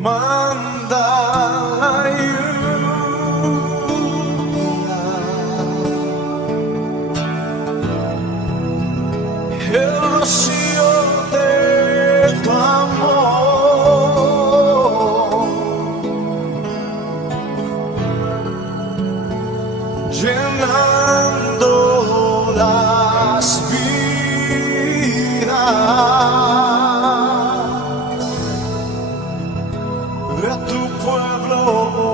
manda la lluvia, el rocío de tu amor, llenando las vidas de tu pueblo.